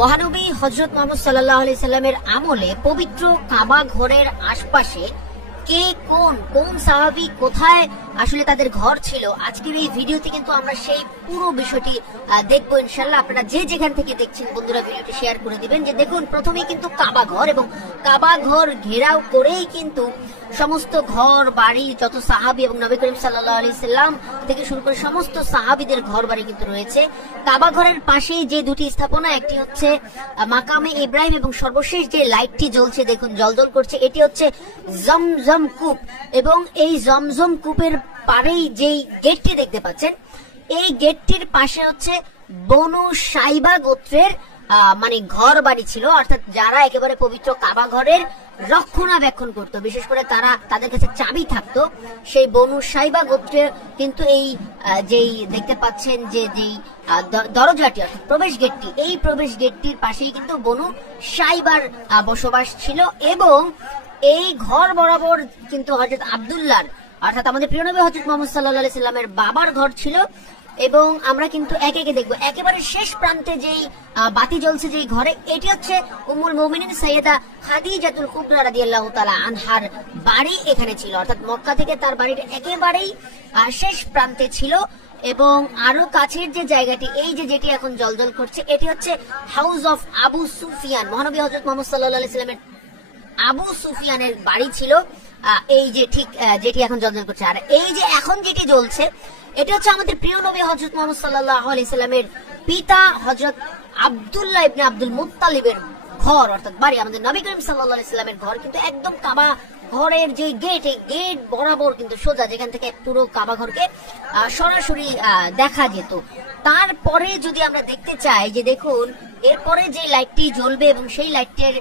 মহানবী হযরত মুহাম্মদ সাল্লাল্লাহু আলাইহি সাল্লামের আমলে পবিত্র কাবা ঘরের আশপাশে কে কোন সাহাবী কোথায় আসলে তাদের ঘর ছিল, আজকের এই ভিডিওতে কিন্তু আমরা সেই পুরো বিষয়টি দেখবো ইনশাআল্লাহ। আপনারা যে যেখান থেকে দেখছেন বন্ধুরা ভিডিওটি শেয়ার করে দিবেন। যে দেখুন, প্রথমেই কিন্তু কাবা ঘর, এবং কাবা ঘর ঘেরাও করেই কিন্তু সমস্ত ঘর বাড়ি, যত সাহাবী এবং নবী করিম সাল্লাল্লাহু আলাইহি সাল্লাম থেকে শুরু করে সমস্ত সাহাবীদের ঘর বাড়ি কিন্তু রয়েছে। কাবা ঘরের পাশেই যে দুটি স্থাপনা, একটি হচ্ছে মাকামে ইব্রাহিম এবং সর্বশেষ যে লাইটটি জ্বলছে দেখুন জলজল করছে, এটি হচ্ছে জমজম কূপ। এবং এই জমজম কূপের পারেই যেই গেটটি দেখতে পাচ্ছেন, এই গেটটির পাশে হচ্ছে বনু সাইবা গোত্রের মানে ঘর বাড়ি ছিল, অর্থাৎ যারা একেবারে পবিত্র কাবা ঘরের রক্ষণাবেক্ষণ করতো, বিশেষ করে তাদের কাছে চাবি থাকতো। সেই বনু সাইবা গোত্রে কিন্তু এই যেই দেখতে পাচ্ছেন যে যেই দরজাটি অর্থাৎ প্রবেশ গেটটি, এই প্রবেশ গেটটির পাশেই কিন্তু বনু সাইবার বসবাস ছিল। এবং এই ঘর বরাবর কিন্তু হযরত আব্দুল্লাহ অর্থাৎ আমাদের প্রিয় নবী হযরত মুহাম্মদ সাল্লাল্লাহু আলাইহি সাল্লামের বাবার ঘর ছিল। এবং আমরা কিন্তু একে একে দেখবো। একেবারে শেষ প্রান্তে যেই বাতি জ্বলছে যেই ঘরে, এটি হচ্ছে উম্মুল মুমিনিন সাইয়্যিদা খাদিজাতুল কুবরা রাদিয়াল্লাহু তাআলা আনহার বাড়ি এখানে ছিল, অর্থাৎ মক্কা থেকে তার বাড়িটা একেবারেই শেষ প্রান্তে ছিল। এবং আরো কাছের যে জায়গাটি, এই যেটি এখন জলজল করছে, এটি হচ্ছে হাউস অফ আবু সুফিয়ান। মহানবী হযরত মুহাম্মদ সাল্লাল্লাহু আলাইহি সাল্লামের আবু সুফিয়ানের বাড়ি ছিল এই যে ঠিক যেটি এখন জলজল করছে। আর এই যে এখন যেটি জ্বলছে, এটা হচ্ছে আমাদের প্রিয় নবী হযরত মুহাম্মদ সাল্লাল্লাহু আলাইহি সাল্লামের পিতা হযরত আব্দুল্লাহ ইবনে আব্দুল মুত্তালিবের ঘর, অর্থাৎ বাড়ি। আমাদের নবী করিম সাল্লাল্লাহু আলাইহি সাল্লামের ঘর কিন্তু একদম কাবা ঘরের যে গেট, এই গেট বরাবর কিন্তু সোজা, যেখান থেকে পুরো কাবা ঘরকে সরাসরি দেখা যেত। তারপরে যদি আমরা দেখতে চাই যে দেখুন, এরপরে যে লাইটটি জ্বলবে এবং সেই লাইটের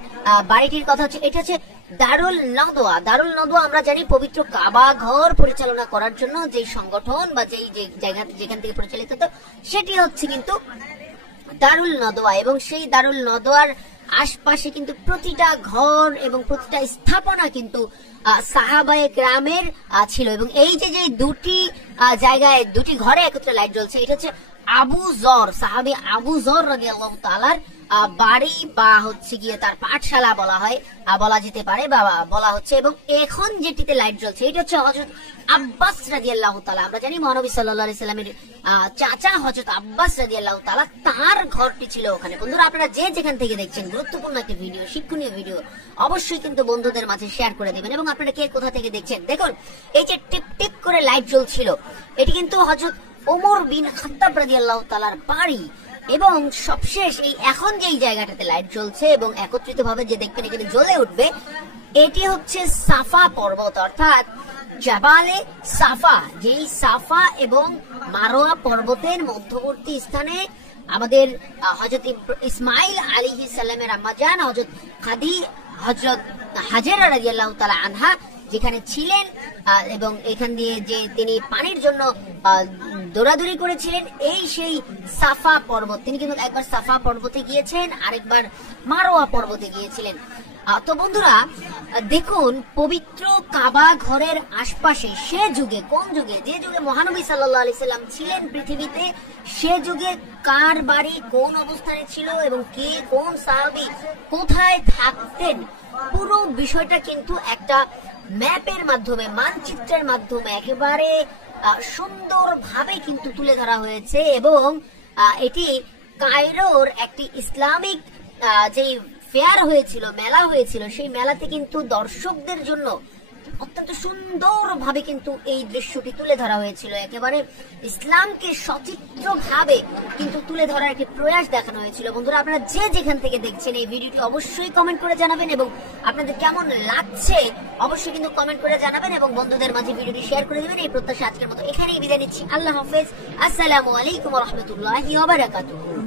বাড়িটির কথা হচ্ছে, এটা হচ্ছে দারুল নদওয়া। দারুল নদওয়া আমরা জানি পবিত্র কাবা ঘর পরিচালনা করার জন্য যে সংগঠন বা যেই জায়গা যেখান থেকে পরিচালিত হতো, সেটি হচ্ছে কিন্তু দারুল নদওয়া। এবং সেই দারুল নদওয়ার আশপাশে কিন্তু প্রতিটা ঘর এবং প্রতিটা স্থাপনা কিন্তু সাহাবায়ে কেরামের ছিল। এবং এই যে দুটি জায়গায় দুটি ঘরে একত্রে লাইট জ্বলছে, এটা হচ্ছে আবু যর, সাহাবী আবু যর রাদিয়াল্লাহু তাআলার বাড়ি বা হচ্ছে গিয়ে তার পাঠশালা বলা যেতে পারে বা বলা হচ্ছে। এবং এখন যেটিতে লাইট জ্বলছে, এটা হচ্ছে হযরত আব্বাস রাদিয়াল্লাহু তাআলা। আমরা জানি মহানবী সাল্লাল্লাহু আলাইহি সাল্লামের চাচা হযরত আব্বাস রাদিয়াল্লাহু তাআলা, তার ঘরটি ছিল ওখানে। বন্ধুরা আপনারা যে যেখান থেকে দেখছেন, গুরুত্বপূর্ণ একটি ভিডিও, শিক্ষণীয় ভিডিও, অবশ্যই কিন্তু বন্ধুদের মাঝে শেয়ার করে দিবেন। এবং আপনারা কে কোথা থেকে দেখছেন, দেখুন এই যে টিপ টিপ করে লাইট জ্বলছিল, এটি কিন্তু হযরত ওমর বিন খাত্তাব রাদিয়াল্লাহু তাআলার বাড়ি। এবং সবশেষ এই এখন যেই জায়গাটাতে লাইট জ্বলছে এবং একত্রিত ভাবে যে দেখবেন এখানে জ্বলে উঠবে, এটি হচ্ছে সাফা পর্বত, অর্থাৎ জাবালে সাফা। যেই সাফা এবং মারোয়া পর্বতের মধ্যবর্তী স্থানে আমাদের হযরত ইসমাইল আলাইহিস সালামের আম্মাজান হযরত হাজেরা রাদিয়াল্লাহু তাআলা আনহা যেখানে ছিলেন, এবং এখান দিয়ে যে তিনি পানির জন্য দৌড়াদৌড়ি করেছিলেন, এই সেই সাফা পর্বত। তিনি কিন্তু একবার সাফা পর্বতে গিয়েছেন, আরেকবার মারোয়া পর্বতে গিয়েছিলেন। তো বন্ধুরা দেখুন, পবিত্র কাবা ঘরের আশপাশে সে যুগে, কোন যুগে, যে যুগে মহানবী সাল্লাল্লাহু আলাইহি সাল্লাম ছিলেন পৃথিবীতে, সে যুগে কার বাড়ি কোন অবস্থানে ছিল এবং কে কোন সাহাবী কোথায় থাকতেন, পুরো বিষয়টা কিন্তু একটা ম্যাপের মাধ্যমে, মানচিত্রের মাধ্যমে একেবারে সুন্দর ভাবে কিন্তু তুলে ধরা হয়েছে। এবং এটি কায়রোর একটি ইসলামিক যে ফেয়ার হয়েছিল, মেলা হয়েছিল, সেই মেলাতে কিন্তু দর্শকদের জন্য অত্যন্ত সুন্দর ভাবে কিন্তু এই দৃশ্যটি তুলে ধরা হয়েছিল। একেবারে ইসলামকে সচিত্র ভাবে কিন্তু তুলে ধরার একটি প্রয়াস দেখানো হয়েছিল। বন্ধুরা আপনারা যে যেখান থেকে দেখছেন এই ভিডিওটি অবশ্যই কমেন্ট করে জানাবেন, এবং আপনাদের কেমন লাগছে অবশ্যই কিন্তু কমেন্ট করে জানাবেন, এবং বন্ধুদের মাঝে ভিডিওটি শেয়ার করে দিবেন। এই প্রত্যাশা আজকের মতো এখানেই বিদায় নিচ্ছি। আল্লাহ হাফেজ। আসসালামু আলাইকুম ওয়া রাহমাতুল্লাহি ওয়া বারাকাতুহু।